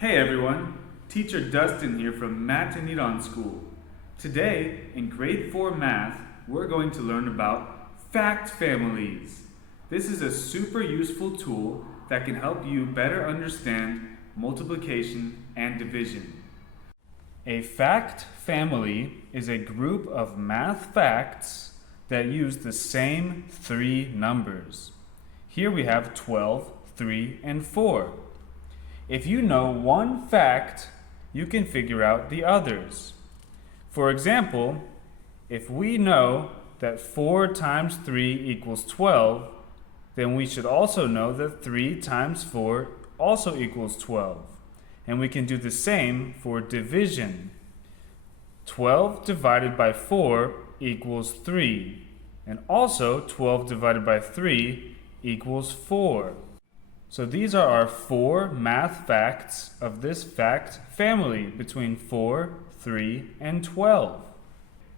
Hey everyone, Teacher Dustin here from Math and Nidon School. Today, in Grade 4 Math, we're going to learn about fact families. This is a super useful tool that can help you better understand multiplication and division. A fact family is a group of math facts that use the same three numbers. Here we have 12, 3, and 4. If you know one fact, you can figure out the others. For example, if we know that 4 times 3 equals 12, then we should also know that 3 times 4 also equals 12. And we can do the same for division. 12 divided by 4 equals 3. And also 12 divided by 3 equals 4. So these are our 4 math facts of this fact family between 4, 3, and 12.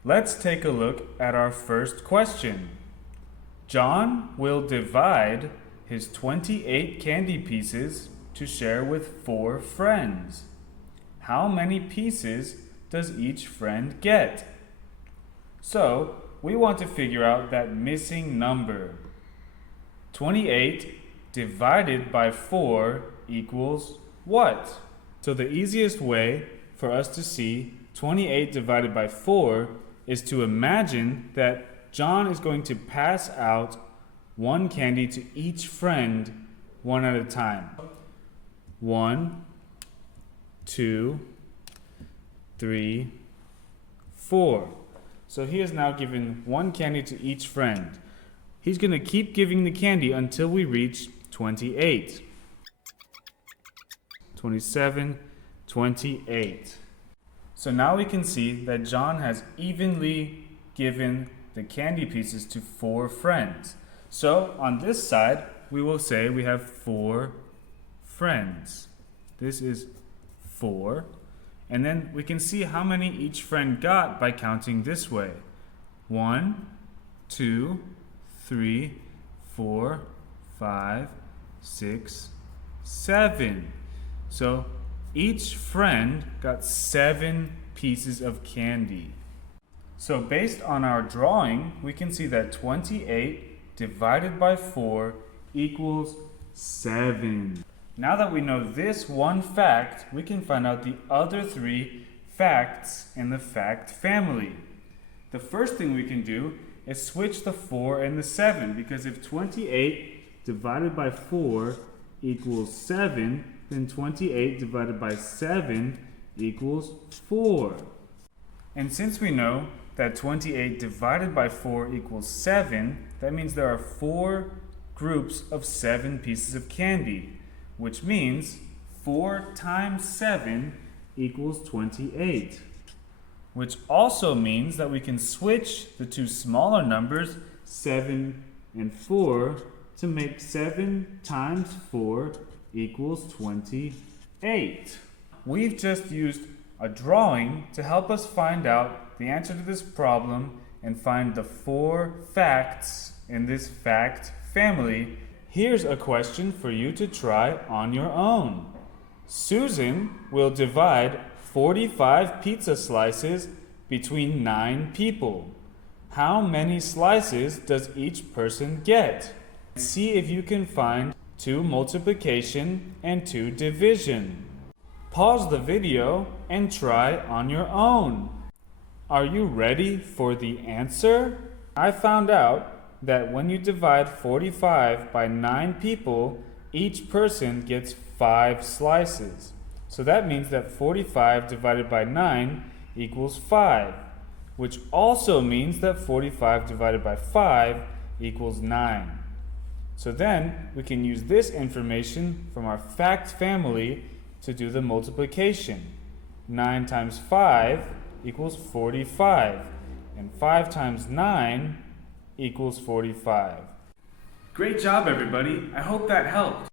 Let's take a look at our first question. John will divide his 28 candy pieces to share with 4 friends. How many pieces does each friend get? So we want to figure out that missing number. 28 divided by 4 equals what? So the easiest way for us to see 28 divided by 4 is to imagine that John is going to pass out one candy to each friend one at a time. 1, 2, 3, 4. So he has now given one candy to each friend. He's going to keep giving the candy until we reach 28, 27, 28. So now we can see that John has evenly given the candy pieces to 4 friends. So on this side, we will say we have 4 friends. This is 4. And then we can see how many each friend got by counting this way. 1, 2, 3, 4, 5, 6, 7. So each friend got 7 pieces of candy. So based on our drawing, we can see that 28 divided by 4 equals 7. Now that we know this one fact, we can find out the other 3 facts in the fact family. The first thing we can do is switch the 4 and the 7, because if 28 divided by 4 equals 7, then 28 divided by 7 equals 4. And since we know that 28 divided by 4 equals 7, that means there are 4 groups of 7 pieces of candy, which means 4 times 7 equals 28. Which also means that we can switch the 2 smaller numbers, 7 and 4, to make 7 times 4 equals 28. We've just used a drawing to help us find out the answer to this problem and find the 4 facts in this fact family. Here's a question for you to try on your own. Susan will divide 45 pizza slices between 9 people. How many slices does each person get? See if you can find 2 multiplication and 2 division. Pause the video and try on your own. Are you ready for the answer? I found out that when you divide 45 by 9 people, each person gets 5 slices. So that means that 45 divided by 9 equals 5, which also means that 45 divided by 5 equals 9. So then we can use this information from our fact family to do the multiplication. 9 times 5 equals 45, and 5 times 9 equals 45. Great job, everybody. I hope that helped.